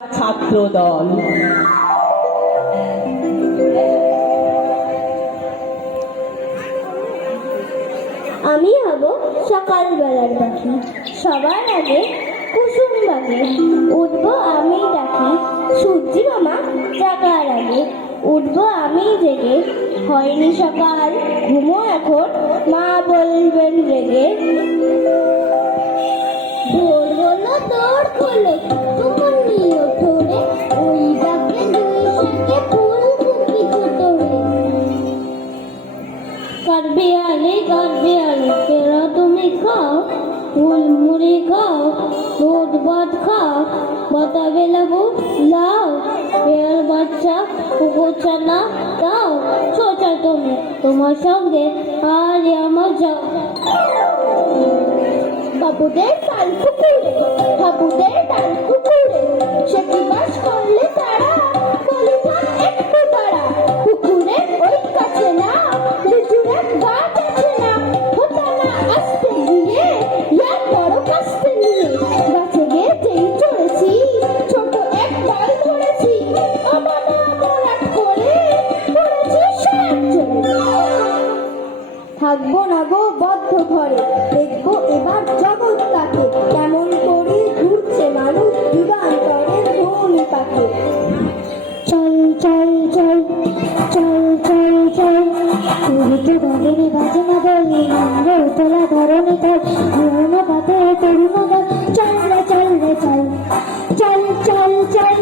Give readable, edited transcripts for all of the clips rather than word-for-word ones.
ছাত্র দল। আমি হব সকালবেলার পাখি, সবার আগে কুসুম বাগে উঠবো আমি ডাকি, সূর্যি মামা জাগার আগে উঠবো আমি জেগে, হয়নি সকাল ঘুমো এখন, মা বলবেন রেগে। ভোর হলো তোর কোলে তোমার নিয়ে ওঠোরে, ওই ডাকে দুই শাকে ফুল ফুকি ছোটরে। কাঠবিড়ালি কেরা তুমি খাও, ফুল মুড়ি খাও, দুধ ভাত খাও, বাতাবে লেবু লাও, পেয়ার বাচ্চা কুকুর ছানা দাও, ছোটা তুমি তোমার সঙ্গে আজ আমার যাও। বাবুদের তাল পুকুরে, বাবুদের তাল পুকুরে, সে কি বাস করলে তারা, বলি থাক একটু তারা। পুকুরে ওই কাছে না লিচুরা গাছ আছে না, হতা না আসতে গিয়ে ইয়ার বড় কাস্তে নিয়ে, গাছে গিয়ে যেই চড়েছি ছোট এক ডাল ধরেছি, আবার মরাট করে পড়েছি সাত চলে। থাকবো না গো বদ্ধ ঘরে, দেখবো এবার জগৎ তাকে, কেমন করে ঘুরছে মানুষ যুগান্তরের ধনী পাকে। চল চল চল চল চল চল, তুই তো গানের বাজে না বলি আমরা তোলা ধরনে তাই পুরোন পাতে তরুণ দল। চল রে চল রে চল চল চল চল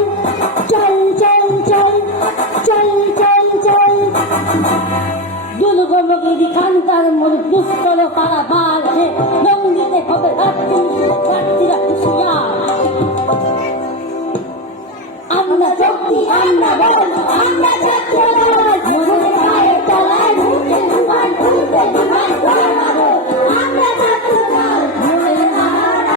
চল চল চল চল চল চল। দুর্গমগিরি কান্তার মনে দুস্তর পাড়া বাড়ছে, রঙ্গিতে হবে রাত্রিরা খুশিয়া। আমরা শক্তি, আমরা বল, আমরা ছাত্র।